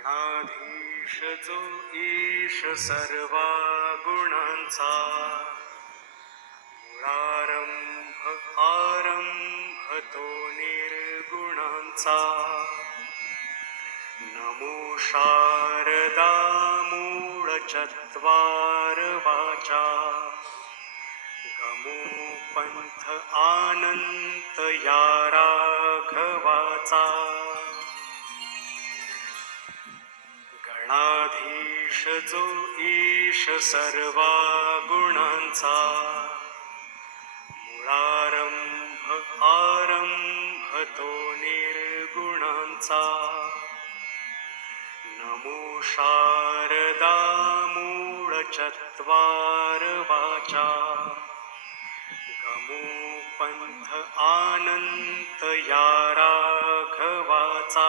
गणाधीश जो ईश सर्वा गुणांचा, मुळारंभ आरंभ तो निर्गुणांचा. नमो शारदा मूळ चत्वार वाचा, गमो पंथ आनंत या राघवाचा. गणाधीश जो ईश सर्वा गुणांचा, मुळारंभ आरंभ तो निर्गुणांचा. नमो शारदा मूळ चत्वार वाचा, गमो पंथ आनंत या राघवाचा.